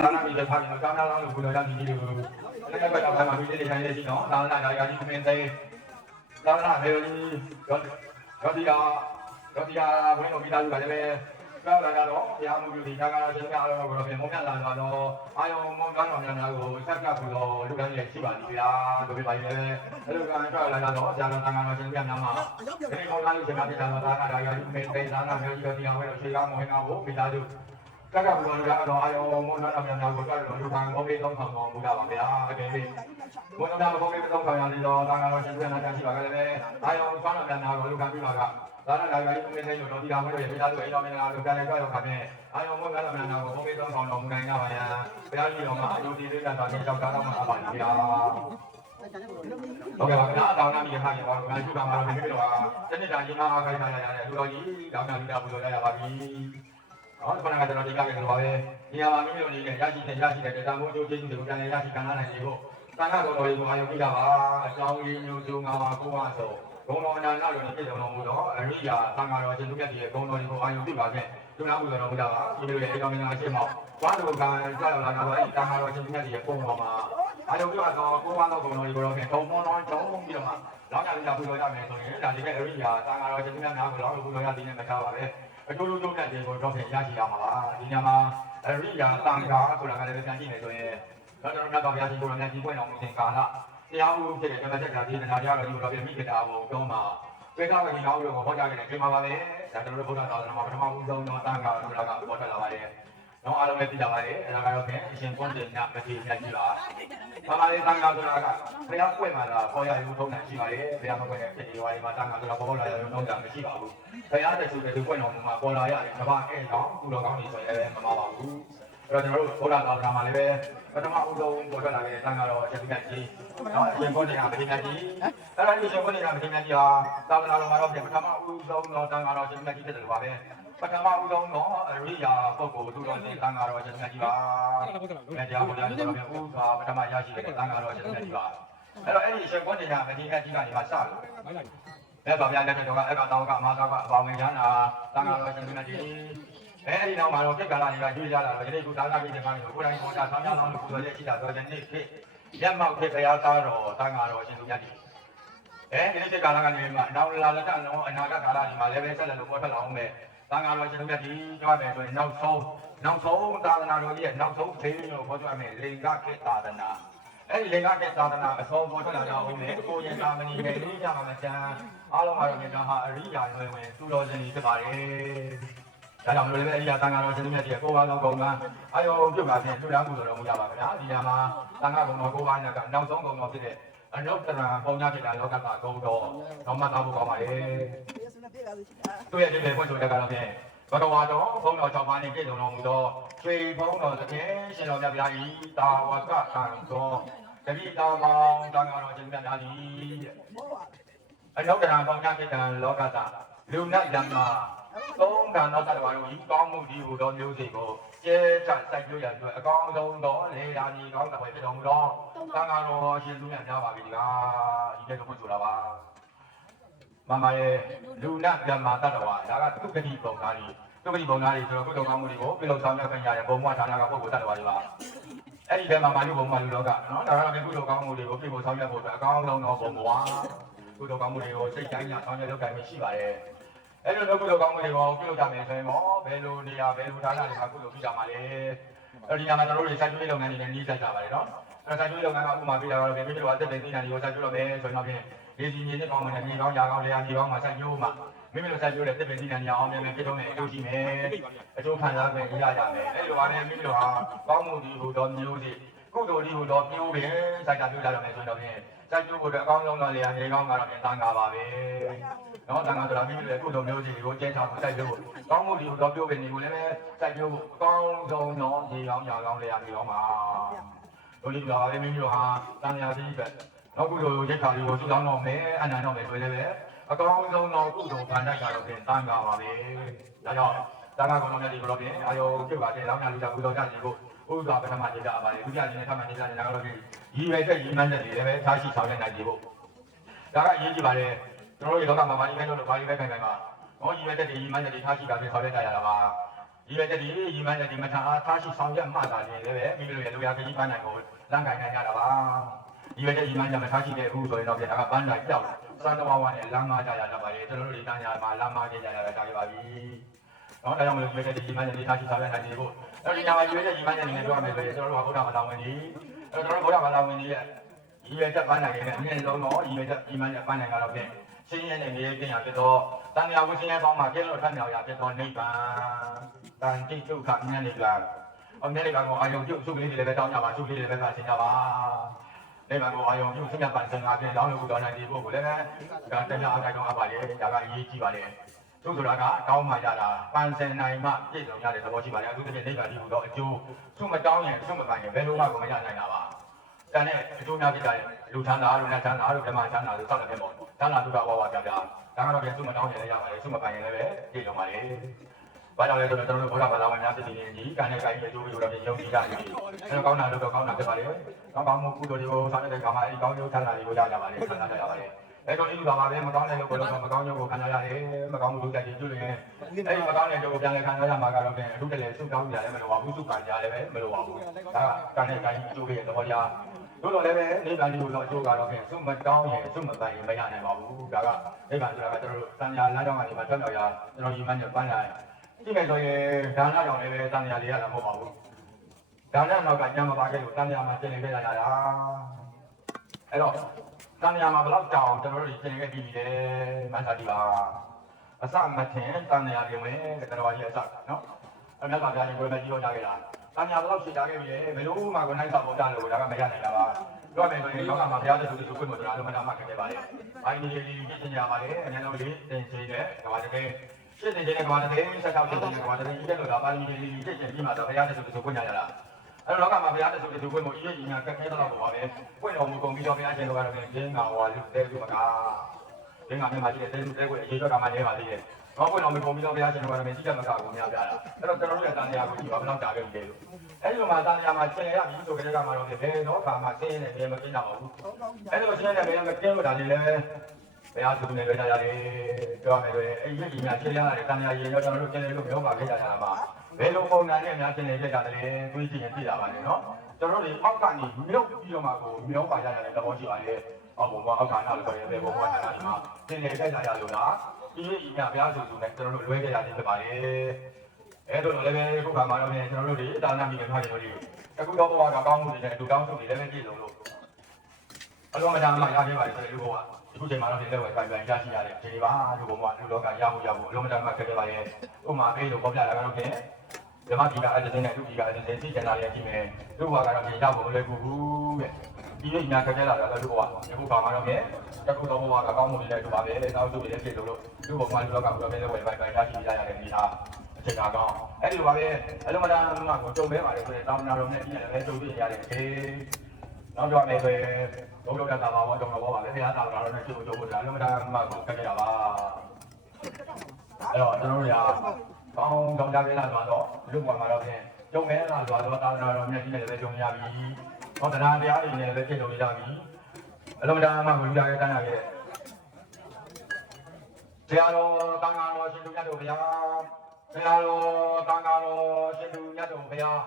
Tanah di depan itu tanah lalu budaya di situ. Ini pada zaman itu di sana sih, no. Tanah dari di Kementerian, tanah dari ketika bueno kita juga jadi kalau ada lo, yang mungkin di sana jadi kalau kalau mungkin ada lo, ayo mungkin orang yang lalu saya kalau juga ni siapa ni ya, lebih baik lalu kan kalau ada lo, jangan tangan jadi nama. Ini kalau lalu jangan di sana tanah dari Kementerian tanah dari ketika bueno siapa mungkin aku kita tu. ကကဘူတော်ကတော့အာယုံမွန်နာများများကိုကတော့လူခံဘုံလေးသုံးဆောင်တော်မူကြပါဗျာအကယ်၍ဘုံနာဘုံလေးသုံးဆောင်ရည်တော့တာကတော့ရှင်ပြနာချရှိပါကြတယ်အာယုံဆောင်းတော်များများကိုလူခံပြီးပါကဒါနဒါကကြီးဘုံလေးနဲ့တော့ဒီကောင်တို့ရဲ့မိသားစုအိမ်တော်မင်္ဂလာလူခံနဲ့ကြွရောက်ခါဖြင့်အာယုံမွန်နာများများကိုဘုံလေးသုံးဆောင်တော်မူနိုင်ကြပါဗျာဘုရားကြီးတော်မှာအယုံဒီလေးကသာချင်းကြောက်တာတော့မှာပါပါဗျာဟုတ်ကဲ့ပါခင်ဗျာတောင်းနာမိခါရင်ပါတော့ငါကျူတာမှာတော့ဒီလိုတော့တနေ့တာချင်းအားခိုင်းထားရတဲ့လူတော်ကြီးတောင်းနာမိတာပူဇော်ရပါပြီဟောဒီကကျွန်တော်ဒီကကေတော့ပါပဲဒီဟာမိမိတို့နေရရှိတဲ့တာမိုးချိုးကျေးဇူးတွေကိုပြန်ရရှိခံနိုင်နေဖို့သံဃာတော်တွေကိုအာရုံပြုကြပါအကြောင်းရင်းမျိုးစုံ၅ပါးကိုပါဆိုဘုံတော်အနန္တတော်နဲ့ပြည့်စုံတော်မူတော့အရိယာသံဃာတော်ရှင်သူမြတ်ကြီးရဲ့ဂုဏ်တော်တွေကိုအာရုံပြုပါဖြင့်ကျမ်းပူဇော်တော်မူကြပါဒီလိုရဲ့အေတော်မင်္ဂလာရှိမောက်ဝါတော်ကံကြောက်လာတော့အဲဒီသံဃာတော်ရှင်သူမြတ်ကြီးရဲ့ပုံပေါ်မှာအာရုံပြုတော့ကိုပါတော်ဂုဏ်တော်တွေကိုတော့ဖြင့်သုံးပေါင်းတော်ကျောင်းပြီးတော့မှလောက်ကြလိမ့်ပူဇော်ရမယ်ဆိုရင်ဒါဒီကအရိယာသံဃာတော်ရှင်သူမြတ်များကိုတော့ပူဇော်ရသည်နဲ့မထားပါပဲအတူတူတုံးတဲ့တွေကိုတော့ဖြင့်ရရှိရမှာပါဒီညမှာအရိယာသံဃာဆိုတာကလည်းပြန်ကြည့်နေဆိုရင်တော့ကျွန်တော်တို့ဘုရားရှင်ကိုယ်တော်မြတ်ကြီးပွင့်တော်မူခြင်းကာလတရားဥဖြစ်တဲ့ဓမ္မစကြာဒီနာတရားတော်ကြီးတော်ပြမိကြတာဘုံတော့မှာပေကဝေရောက်လို့ဟောကြားခဲ့တဲ့ဒီမှာပါပဲဒါကျွန်တော်တို့ဘုရားသာသနာမှာပထမဦးဆုံးတော့သံဃာဆိုတာကပေါ်ထွက်လာပါတယ်တော့အားလုံးလည်းသိကြပါတယ်အဲဒါကတော့ဖြင့်အရှင်ကွန်တင်ညမထေရကြီးပါဘာသာရေးသံဃာဆိုတာကဘုရားပွင့်မှာလားပေါ်ရရုံထုံးတယ်ရှိပါတယ်ဘုရားမပွင့်တဲ့ဖြစ်ဒီဝါဒီမှာသံဃာဆိုတာပေါ်လာရုံထုံးတာမရှိပါဘူးဘုရားတချို့တွေပွင့်တော်မူမှာပေါ်လာရတယ်ကမ္ဘာအဲ့တော့ကုတော်ကောင်းနေဆိုရင်လည်းမမှားပါဘူးအဲ့တော့ကျွန်တော်တို့ဘုရားသာသနာမှာလည်းပဲပထမဦးဆုံးပေါ်ထွက်လာတဲ့သံဃာတော်ရှင်မြတ်ကြီးနော်အရှင်ကွန်တင်ညမထေရကြီးအဲ့ဒါအရှင်ကွန်တင်ညမထေရကြီးဟာသာသနာတော်မှာတော့ပထမဦးဆုံးတော့သံဃာတော်ရှင်မြတ်ကြီးဖြစ်တယ်လို့ပါပဲပထမဦးဆုံးတော့အရိယာပုဂ္ဂိုလ်သူတော်စင်သံဃာတော်ရှင်မြတ်ကြီးပါ။တရားဘုရားရှင်တော်မြတ်ဥစွာပထမရရှိတဲ့သံဃာတော်ရှင်မြတ်ကြီးပါ။အဲ့တော့အဲ့ဒီရှင်ကွန်တင်ညာမတိအကြီးကနေမှစလို့။အဲ့တော့ဗျာလက်တော်ကအက္ခတောကမာသာကအပေါင်းဝင်ရနာသံဃာတော်ရှင်မြတ်ကြီးအဲ့ဒီနောက်မှာတော့ပြက်ကလာတွေကကျွေးကြလာတော့ဒီနေ့ခုသာသနာ့ပြည်မှာကိုယ်တိုင်ကိုယ်တာဆောင်းရအောင်လို့ပူဇော်ရရှိတာဆိုတဲ့နေ့ဖြစ်ရက်မောက်ဖြစ်ဘုရားသားတော်သံဃာတော်ရှင်မြတ်ကြီးဒီနေ့ပြက်ကလာကနေမှနောက်လာလက်တော့အနာဂတ်ကာလဒီမှာလည်းပဲဆက်လက်လို့ပေါ်ထွက်လာအောင်မယ်သံဃာတော်ရှင်မြတ်ကြီးကြွားမယ်ဆိုရင်နောက်ဆုံးသာသနာတော်ကြီးရဲ့နောက်ဆုံးသေးလို့ခေါ်ကြမယ်လင်္ကာခေသာသနာအဲ့ဒီလင်္ကာခေသာသနာအဆုံးပေါ်ထွက်လာကြအောင်လေကိုရင်သာမဏေပဲလေးကြမှာမချမ်းအားလုံးကတော့မြေသားဟာအရိယာလွယ်ဝင်သူတော်စင်ကြီးဖြစ်ပါတယ်ဒါကြောင့်လည်းပဲအရိယာသံဃာတော်ရှင်မြတ်ကြီးရဲ့ကိုးပါးသောဂုဏ်ကအာယုံပြုတ်ပါဖြင့်လူသားမှုတော်မူကြပါဗျာဒီညမှာသံဃာဂုဏ်တော်ကိုးပါးနဲ့ကနောက်ဆုံးဂုဏ်တော်ဖြစ်တဲ့အနုတ္တရာပုံညာဖြစ်တာလောကကဂုဏ်တော်တော့မှတ်သားဖို့ကောင်းပါလေသူရဲ့ဒီလေဖွင့်ဆိုတဲ့ကတော့ဖြင့်ဘဂဝါတော်ဘုန်းတော်၆ပါးနဲ့ပြည့်စုံတော်မူသောရွှေဘုန်းတော်သခင်ရှင်တော်မြတ်ဗျာဤတာဝကကံသောတတိတော်ကောင်းသံဃာတော်ရှင်မြတ်များသည်အနုတ္တရာပုံညာဖြစ်တာလောကကလူနတ်ယံမှာသုံးကံသောတတ္တဝါတို့ဤကောင်းမှုဒီဟူသောမျိုးစေ့ကိုကျဲချစိုက်ပျိုးရန်အတွက်အကောင်းဆုံးသောလေဓာနီကောင်းတဲ့ဖြစ်တော်မူသောသံဃာတော်ရှင်သူမြတ်များပါပြီဒီကဒီတဲ့ကိုဆိုတာပါမမရဲ့လူနတ်ဓမ္မတတ္တဝါဒါကသုခတိပုံသားကြီးသုခတိပုံသားကြီးဆိုတော့ကုသိုလ်ကောင်းမှုတွေကိုပြုလုပ်ဆောင်ရွက်ခွင့်ရတဲ့ဘုံဘဝဌာနကပုဂ္ဂိုလ်တတ္တဝါတွေပါအဲ့ဒီထဲမှာမာနုဘုံမာနုလောကနော်ဒါကတော့ကုသိုလ်ကောင်းမှုတွေကိုပြုလုပ်ဆောင်ရွက်ဖို့အတွက်အကောင်းဆုံးသောဘုံဘဝကုသိုလ်ကောင်းမှုတွေကိုစိတ်တိုင်းညာဆောင်ရွက်လုပ်တိုင်းရှိပါတယ်အဲ့လိုကုသိုလ်ကောင်းမှုတွေကိုပြုလုပ်ကြမယ်ဆိုရင်တော့ဘယ်လိုနေရာဘယ်လိုဌာနတွေမှာကုသိုလ်ပြုကြမှာလဲအဲ့ဒီညမှာကျွန်တော်တို့စိုက်ကျွေးလုပ်ငန်းတွေနဲ့နှီးဆိုင်ကြပါတယ်နော်အဲ့စိုက်ကျွေးလုပ်ငန်းကဥပမာပြတာတော့ဒီလိုအသက်တဲ့သိညာတွေကိုစိုက်ကျွေးလုပ်မယ်ဆိုရင်တော့ဖြင့်ဒီစီမြေနဲ့ကောင်းမှလည်းမြေကောင်းရာကောင်းလေယာမြေကောင်းမှာစိုက်ကျွေးမှာမိမိတို့စိုက်ကျွေးတဲ့သက်တဲ့သိညာတွေအောင်မြင်ဖြစ်တော့မယ်အကျိုးရှိမယ်အကျိုးခံစားမယ်ရကြမယ်အဲ့လိုပါနဲ့မိမိတို့ဟာကောင်းမှုဒီဟူသောမျိုးစီကုသိုလ်ဒီဟူသောပြိုးပင်စိုက်တာပြုကြရမယ်ဆိုတော့ဖြင့်စိုက်ကျွေးဖို့အတွက်အကောင်းဆုံးသောလေယာမြေကောင်းကတော့ပြန်တန်ခါပါပဲနော်တန်ခါဆိုတာမိမိတို့ရဲ့ကုသိုလ်မျိုးစီကိုကျဲချဖို့စိုက်ကျွေးဖို့ကောင်းမှုဒီဟူသောပြိုးပင်တွေကိုလည်းစိုက်ကျွေးဖို့အကောင်းဆုံးသောရေကောင်းရာကောင်းလေယာမြေကောင်းပါတို့လိပါပဲမိမိတို့ဟာတန်ရာကြီးပဲနောက်ကုသိုလ်ရိတ်ခါလေးကိုစုဆောင်းတော့မယ်အနန္တတော့မယ်ဆိုရင်လည်းအကောင်းဆုံးသောကုသိုလ်ဗန္ဓကတော့ဖြင့်တန်ခါပါပဲဒါကြောင့်တန်ခါကောင်တော်မြတ်ဒီလိုဖြင့်အာယုံပြုတ်ပါတဲ့လောင်းညာလူတာကုသိုလ်ကြခြင်းကိုဥဒ္ဒါပထမဒေတာပါလေဒုတိယခြင်းနဲ့ထပ်မဒေတာနဲ့ကတော့ဒီရည်ရွယ်ချက်ရည်မှန်းချက်တွေလည်းပဲထားရှိဆောင်ရွက်နိုင်ကြဖို့ဒါကအရေးကြီးပါတယ်ကျွန်တော်တို့ဒီလောကမှာမာနီခိုင်းလို့ဘာလို့ပဲခိုင်ခိုင်ပါဟောရည်ရွယ်ချက်တွေရည်မှန်းချက်တွေထားရှိတာဖြင့်ဆောင်ရွက်ကြရတာပါရ ဒီပဲတည်းဒီမှလည်းဒီမထားရှိဆောင်ရွက်မှသာလေလည်းပဲမိမိတို့ရဲ့လူရခကြီးပန်းနိုင်ကိုလမ်းကိုင်နိုင်ကြတာပါဒီပဲတည်းဒီမှလည်းမထားရှိတဲ့အခုဆိုရင်တော့ဒါကပန်းနိုင်ကြောက်စံတော်ဝါနဲ့လမ်းမကြရတာပါလေကျွန်တော်တို့ဒီတန်းညာမှာလမ်းမကြရတာပဲတာရပါပြီနော်ဒါကြောင့်မလို့ဒီပဲတည်းဒီမှလည်းထားရှိဆောင်ရွက်နိုင်တယ်ဖို့အဲ့ဒီညမှာဒီပဲတည်းဒီမှလည်းနေပြောရမယ်ဆိုရင်ကျွန်တော်တို့ကဗုဒ္ဓဘာသာဝင်ကြီးအဲ့တော့ကျွန်တော်တို့ဗုဒ္ဓဘာသာဝင်ကြီးရဲ့ဒီပဲတက်ပန်းနိုင်ရဲ့အမြင့်ဆုံးတော့ဒီပဲတက်ဒီမှလည်းပန်းနိုင်ကတော့ဖြင့်ရှင်းရတဲ့နေရာကျင်းရဖြစ်တော့တန်ရာဝရှင်ရဲ့ပေါင်းမှာကျင်းလို့ထမြောက်ရဖြစ်တော့နိဗ္ဗာန်တန်တိဒုက္ခဉာဏ်လေးကအောင်နေလေးကတော့အာယုံပြုတ်စုကလေးတွေလည်းပဲတောင်းကြပါစုကလေးတွေလည်းပဲဆင်ကြပါနိဗ္ဗာန်ကိုအာယုံပြုတ်ဆင်းရဲပန်စံငါပြင်တောင်းလို့တော်နိုင်ဒီဖို့ကိုလည်းပဲဒါတရားအတိုင်းတော့အပ်ပါလေဒါကအရေးကြီးပါလေသူဆိုတာကတောင်းမှရတာပန်စံနိုင်မှပြည့်စုံရတဲ့သဘောရှိပါလေအခုတည်းနိဗ္ဗာန်ဒီဟူတော့အကျိုးသူ့မတောင်းရင်သူ့မပိုင်ရင်ဘယ်လိုမှကိုမရနိုင်တာပါတန်တဲ့အကျိုးများဖြစ်ကြတယ်လူချမ်းသာလူနဲ့ချမ်းသာလူဓမ္မချမ်းသာလူစောင့်တယ်ပေါ့ချမ်းသာလူကဝါဝါပြပြဒါကတော့ပြန်သူ့မတောင်းရင်လည်းရပါတယ်သူ့မပိုင်ရင်လည်းပဲပြည့်စုံပါလေဘာကြောင့်လဲဆိုတော့ကျွန်တော်တို့ဘုရားဘာသာဝင်များဖြစ်နေရင်ဒီကံနဲ့ကိုင်းရဲ့အကျိုးကိုတော့ယုံကြည်ကြတယ်အဲတော့ကောင်းတာလို့တော့ကောင်းတာဖြစ်ပါလေကောင်းကောင်းမှုကုသိုလ်တွေကိုဆောင်တဲ့ခါမှာအဲဒီကောင်းကျိုးချမ်းသာတွေကိုရကြပါလေဆန္ဒကြရပါလေအဲတော့ဒီလိုပါပဲမကောင်းတဲ့လို့ကတော့မကောင်းကျိုးကိုခံရရတယ်မကောင်းမှုလုပ်တဲ့ကျိုးတွေအဲဒီမကောင်းတဲ့ကျိုးကိုပြန်လည်ခံရမှာကတော့ပြန်အထုတည်းဆုတောင်းကြရတယ်မလိုပါဘူးဆုကံကြရတယ်ပဲမလိုပါဘူးဒါကကံနဲ့ကိုင်းအကျိုးရဲ့သဘောတရားတို့တော့လည်းပဲနိဗ္ဗာန်ကိုတော့အကျိုးကတော့ပြန်ဆုမတောင်းရင်ဆုမပိုင်ရင်မရနိုင်ပါဘူးဒါကနိဗ္ဗာန်ဆိုတာကကျွန်တော်တို့သံဃာလမ်းကြောင်းကနေမှထွက်မြောက်ရကျွန်တော်ဒီမှနဲ့ပန်းလာဒီမဲ့ဆိုရင်ဒါနကြောင့်လည်းပဲတန်ရာလေးရတာမဟုတ်ပါဘူးဒါနနောက်ကညမပါခဲ့လို့တန်ရာမှာကျင်နေခဲ့ရတာအဲ့တော့တန်ရာမှာဘယ်တော့ကြောင်ကျွန်တော်တို့ကျင်နေခဲ့ပြီးပြီလေမှန်တာဒီပါအစမထင်တန်ရာတွေဝင်တော်ကြီးအစနော်အမြတ်ပါဗျာရင်ကိုယ်ပဲကြီးဟောကြခဲ့တာတန်ရာဘယ်တော့ရှင်းကြခဲ့ပြီလေဘယ်လိုမှကိုနိုင်ဆောက်ပေါ်ကြလို့ဒါကမရနိုင်တာပါပြောမယ်ဆိုရင်လောကမှာဘုရားတခုတခုခွင့်မတော်တာလုံးမနာမှခဲ့ပါလေဘိုင်းကြီးလေးပြည့်ညပါလေအញ្ញလုံးလေးတင်ချင်တဲ့ကဘာတကယ်ရှင်းနေတဲ့ကဘာတကယ်ဆက်တောက်တဲ့ကဘာတကယ်ကြီးတဲ့လို့ဒါပါဠိလေးပြည့်ကျင်ပြီးမှတော့ဘုရားတခုတခုခွင့်ရတာအဲ့တော့လောကမှာဘုရားတခုတခုခွင့်မို့အရေးကြီးညာကက်ခဲတော့ပါပဲပွင့်တော်မူကုန်ပြီးတော့ဘုရားရှင်တို့ကတော့ကျင်းငါဝါလူတဲ့လူမကားကျင်းငါမြန်မာကြီးတဲ့လူတဲ့ကိုအရေးတော့ကမှလဲပါသေးတယ်တော့ပွင့်တော်မူကုန်ပြီးတော့ဘုရားရှင်တို့ကတော့ကြီးတဲ့မကားကိုများပြတာအဲ့တော့ကျွန်တော်တို့ရဲ့တန်တရားကိုကြည့်ပါဘယ်တော့ကြာခဲ့ပြီလဲလို့အဲ့ဒီလိုမှတန်တရားမှာကျင်ရပြီဆိုကြတဲ့ကမှတော့ဘယ်တော့ခါမှကျင်းနေတဲ့မကျင်းတော့ပါဘူးအဲ့လိုကျင်းနေတဲ့မကျင်းလို့ဒါလည်းဘုရားသူနဲ့တွေ့ကြရတယ်ပြောမယ်ဆိုရင်အဲ့ဒီကြီးများကျင်းရတဲ့တန်တရားရင်တော့ကျွန်တော်တို့ကျင်းနေလို့ပြောပါခဲ့ကြတာပါဘယ်လိုပုံစံနဲ့များကျင်းနေကြတယ်တွေးကြည့်ရင်သိတာပါလေနော်ကျွန်တော်တို့အောက်ကနေမြုပ်ပြီးတော့မှကိုမြုပ်ပါရတဲ့သဘောရှိပါလေအောက်ဘုံကအောက်ခါနာလို့ဆိုရင်ဘယ်ဘုံကနာဒီမှာကျင်းနေကြရလို့လားဒီကြီးများဘုရားသူနဲ့ကျွန်တော်တို့လွဲကြရတယ်ဖြစ်ပါလေအဲ့တော့လည်းပဲခုခါမှာတော့ကျွန်တော်တို့ဒီတာနာမိနဲ့ထားကြလို့ဒီအခုတော့ဘဝကကောင်းမှုတွေနဲ့လူကောင်းမှုတွေလည်းပဲပြည့်စုံလို့အလုံးမတန်မှရခဲ့ပါလေဆိုတဲ့လူဘဝအခုချိန်မှာတော့ဒီလက်ဝဲပိုင်ပိုင်ရရှိရတဲ့ဒီပါလူဘဝလူလောကရမှုအလုံးမတန်မှခက်ခဲ့ပါရဲ့ဥမာအဲ့လိုပေါ်ပြတာကတော့ဖြင့်ဓမ္မကြီးကအတ္တနဲ့လူကြီးကအတ္တနဲ့သိကျင်တာလေးကြည့်မယ်လူဘဝကတော့ပြင်ရဖို့မလွယ်ဘူးတဲ့ဒီနေ့ညာခက်ခဲ့လာတာလူဘဝအခုခါမှာတော့ဖြင့်အခုတော့ဘဝကကောင်းမှုတွေနဲ့တူပါပဲနောက်စုတွေလည်းပြည့်စုံလို့လူဘဝလူလောကဘုရားရဲ့လက်ဝဲပိုင်ပိုင်ရရှိရတဲ့ဒီဟာအခြေခံကောင်းအဲ့ဒီလိုပါပဲအလုံးမတန်မှကိုကြုံမဲပါတယ်ဆိုရင်တောင်းနာတော်နဲ့ဒီလည်းကြုံပြရတဲ့ခေနောက်ကြောင့်လည်းဆိုရင်ဘုရားတာပါဘောကြောင့်တော့ပါပဲဘုရားတာပါတော်နဲ့ကြုံကြုံဖို့ဒါအလုံးမတန်မှကိုခက်ခဲ့ရပါအဲ့တော့ကျွန်တော်တို့ရာကောင်းကောင်းကြပြလာတော့လူ့ဘဝမှာတော့ဖြင့်ကြုံမဲလာတော့တာနာတော်နဲ့ဒီလည်းကြုံရပြီဟောတရားတရားတွေနဲ့လည်းပြည့်စုံရပြီအလုံးမတန်မှကိုလူသားရဲ့တန်းရခဲ့တရားတော်တန်ခါတော်ရှင်သူမြတ်တို့ဘုရားဘုရားတော်တန်ခါတော်ရှင်သူမြတ်တို့ဘုရာ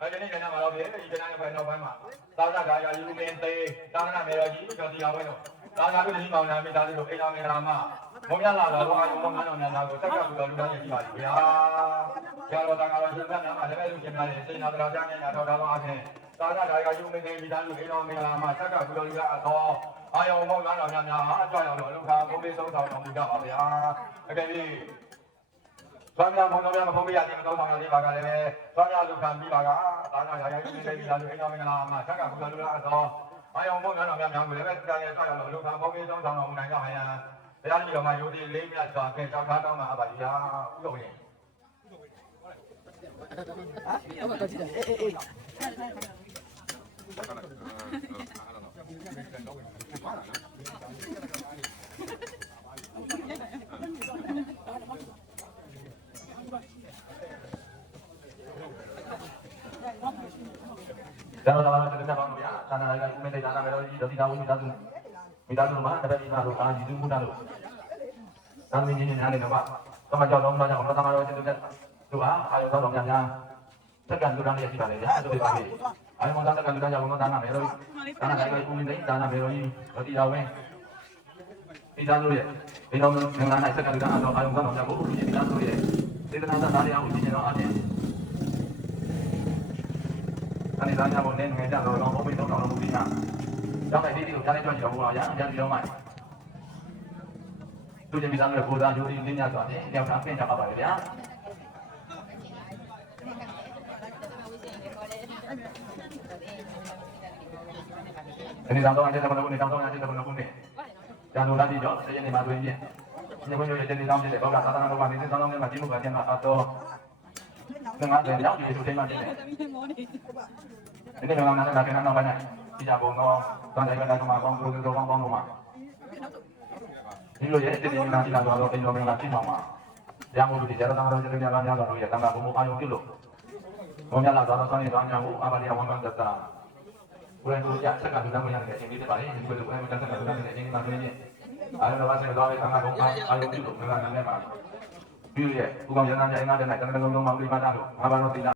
းအဲဒီနေ့ကျမ်းမှာတော့ဒီကျမ်းရဲ့ဘက်နောက်ပိုင်းမှာသာသနာ့ရာယူမင်းသေးသာသနာ့မေတော်ကြီးကျော်စီတော်ဘုန်းတော်သာသနာ့ပြည်မောင်နာမိသားစုတို့အိမ်တော်ငယ်တော်မှာဘုံရလာတော်အာယုံတော်ငါတော်များလာကိုစက္ကပ်တော်လူသားရဲ့ရှိပါလိမ့်ဗျာဆရာတော်တန်ခါတော်ရှင်မြတ်နာမှာလည်းပဲလူရှင်များရဲ့စေနာတော်ကြားနဲ့ညာတော်တော်အားဖြင့်သာသနာ့ရာယူမင်းသေးမိသားစုအိမ်တော်ငယ်တော်မှာစက္ကပ်တော်လူသားအတော်အာယုံတော်ငါတော်များအကြောက်ရောက်တော်လူခါဘုံပေးဆုံးဆောင်တော်မူကြပါဗျာအကယ်၍သွားများဘုံတော်များမဖုံးပြရခြင်းမတော်ဆောင်ရသေးပါကလည်းသွားများလူခံပြီးပါကသာနာရာရာယူနေပြီလားလူအိမ်တော်မင်္ဂလာမှာဆက်ကဘုရားလူလားတော့အာယုံဘုံတော်များကိုလည်းပဲကြားရဆောက်ရလို့လူခံဖုံးပြဆုံးဆောင်တော်မူနိုင်ကြပါရဲ့ဘုရားကြီးတော်မှာယုံကြည်လေးမြတ်စွာဖြင့်ကြောက်ထားတောင်းမှာအပါကြီးဟာဥတော်ရင်ဟုတ်ပါတော့ကြည့်တယ်အေး咱们这个帮助呀，咱那个没得咱那个一到地方，没打住嘛，那边地方都打一直不打住。咱们今年年的话，咱们叫咱们讲，我们他妈要现在， တို့ဟာအာယုံသောတော်များများစက္ကန့်လူတန်းလေးရှိပါလေဗျာတို့တွေပါပြီအာယုံသောစက္ကန့်လူတန်းကြောင့်ဘုံသာနာမယ်လို့သာနာတိုင်းကိုဦးမင်းသိသာနာမယ်လို့ဒီတော်ဝင်ဒီသားတို့ရဲ့ဒီတော်မျိုးငလာ၌စက္ကန့်လူတန်းအတော်အာယုံသောတော်များကိုဦးမင်းဒီသားတို့ရဲ့စေတနာသားတရားကိုရှင်းနေတော့အပြင်အနေသားများကိုလည်းငယ်ကြတော့ဘုံမင်းတော်တော်မူပြီးနာကျောင်းတိုင်းဒီကိုကြားနေကြွကြတော့ဘုရားရအကြံဒီတော်မှာတို့ချင်းမိသားစုရဲ့ကိုယ်စားကြိုးရင်းလင်းရစွာဖြင့်ကြောက်တာပြင်ကြပါပါလေဗျာဒီတောင်တော့အကျဉ်းသမဏကုနေတောင်တော့အကျဉ်းသမဏကုနေကျန်တော်လာကြည့်တော့စရင်နေမှာတွင်ချင်းဒီဘုန်းကြီးရဲ့ဒီတောင်ဖြစ်တဲ့ဘောဓသာသနာတော်မှာနေတဲ့တောင်ထဲမှာဒီမှုကကျန်တာအတော်ငါလည်းရောက်ပြီးဆိုချိန်မှတင်တယ်ဒီနေ့မှနာနာကနာနာပိုင်းဒီကြပုံတော့တန်တိုင်းကနာမှာပေါင်းလို့တော့ပေါင်းတော့မှာဒီလိုရဲ့ဒီနေ့နာကြည့်လာတော့အိမ်တော်မင်္ဂလာဖြစ်မှာရမှုဒီကြရတာတော့ကျေးဇူးများများစွာလို့ရတန်ခါဘုံဘအာယုံပြုလို့ဘုံများလာတော့ဆောင်းနေတော့ညာဘူးအပါလီယဝန်ကန်တတာဘယ်လိုကြဆက်ကလူတန်းကိုရတဲ့အချိန်လေးတွေပါလေဒီလိုဘယ်လိုတန်းဆက်ကလူတန်းနေတဲ့အချိန်လေးမှာတွင်းချင်းအားလုံးတော့ဆက်သွားပြီးတန်ခါဘုံအာယုံပြုလို့မင်္ဂလာနာနဲ့ပါပြီးရဲ့ဥကောင်ရနာနဲ့အင်္ဂါတဲ့၌တန်ခါလုံးလုံးမှာပြိပါတာလို့ငါးပါးတော့သိလာ